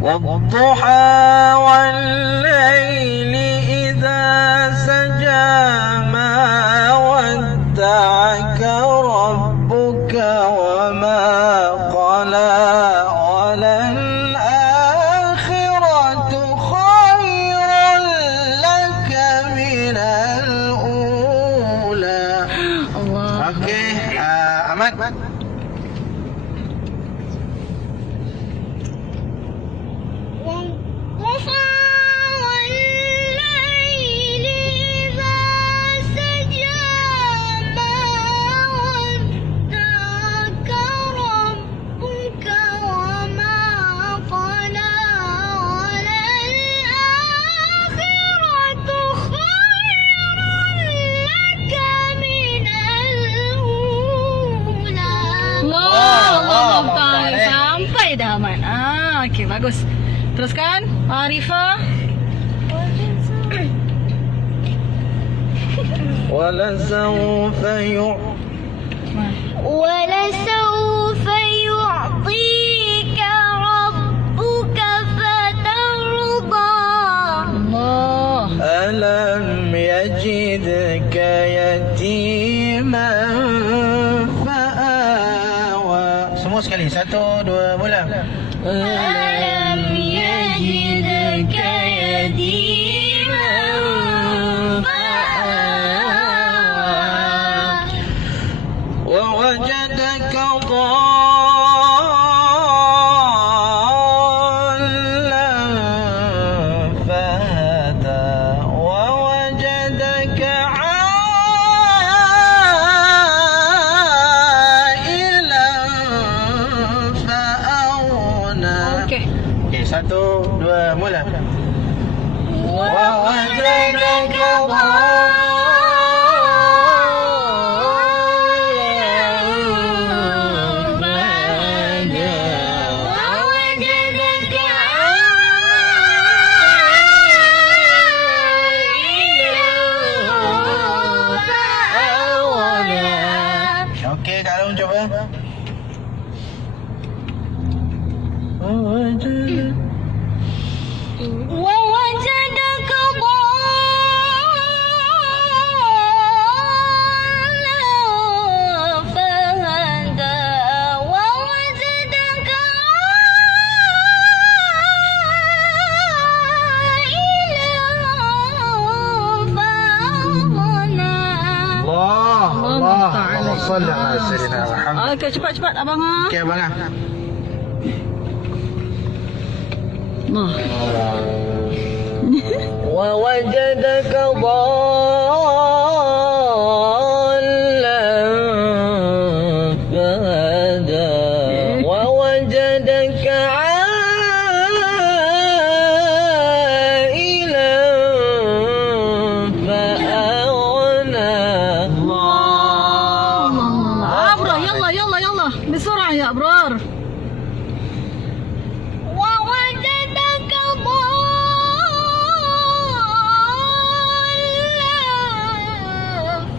والضحى والليل إذا سجى ما ودعك ربك وما قلى وللآخرة خير لك من الأولى. Allah. Okey, Ahmad. Sampai dah Ahmad. Okey, bagus. Teruskan, Arifah. ولسوف ولسوف يعطيك ربك فترضى. Allah. ألم يجدك يتيما فآوى. Semua sekali. 1, 2, mula. ألم يجدك يتيما فآوى ووجدك ضالا فهدى ووجدك عائلا فأغنى. Okey. Okey, 1, 2, mula. ووجدك Okey, Kak Long cuba. ووجدك ضالا فهدى ووجدك عائلا فأغنى. Allah, Allah, Ta'ala. Allah salli ala sayyidina Muhammad. Okey, cepat-cepat abang. Okey, abang ah. Allah. ووجدك ضالا فهدى ووجدك عائلا فأغنى. الله أبرار يلا يلا يلا بسرعة يا أبرار. ووجدك ضالا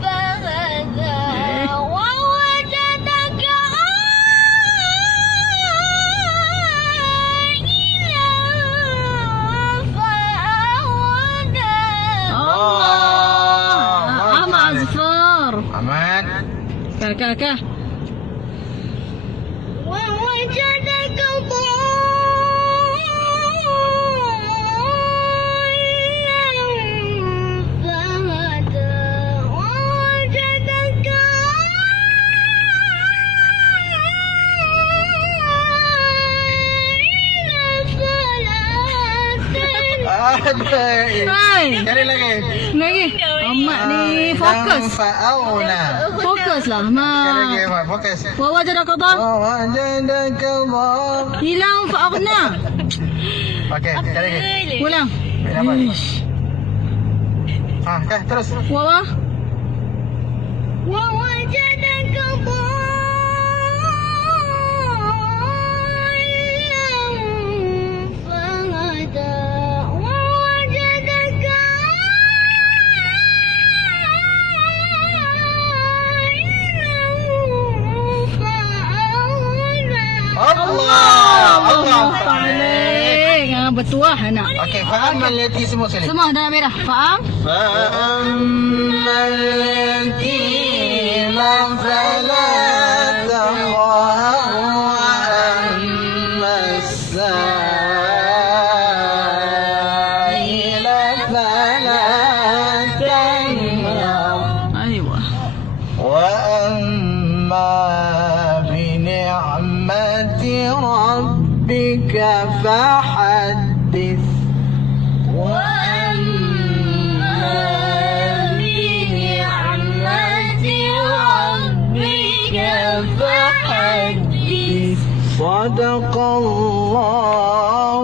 فهدى ووجدك عائلا فأغنى. الله. أم أزفار. Ahmad. كا ووجدك ضالا فهدى ووجدك Ada. Cari lagi. Lagi. Amat ni fokus. Fa'auna. Fokus lah. Cari lagi, Ma. Ahmad. Fokus. Wawajada qadar. ووجدك ضالا. Hilang fa'aghna. Okey, cari lagi. Ulang. Dapat. Ish. Okey, terus. Wawa. ووجدك ضالا فهدى ووجدك عائلا فأغنى. Allah. Allah. Allah. bertuah anak. Okey, faham al-yatim semua sekali. Semua dah merah. Faham? فأما اليتيم فلا تقهر وأما السائل فلا تنهر Aywa. وأما بنعمة ربك فحدث وأما بنعمة ربك فحدث صدق الله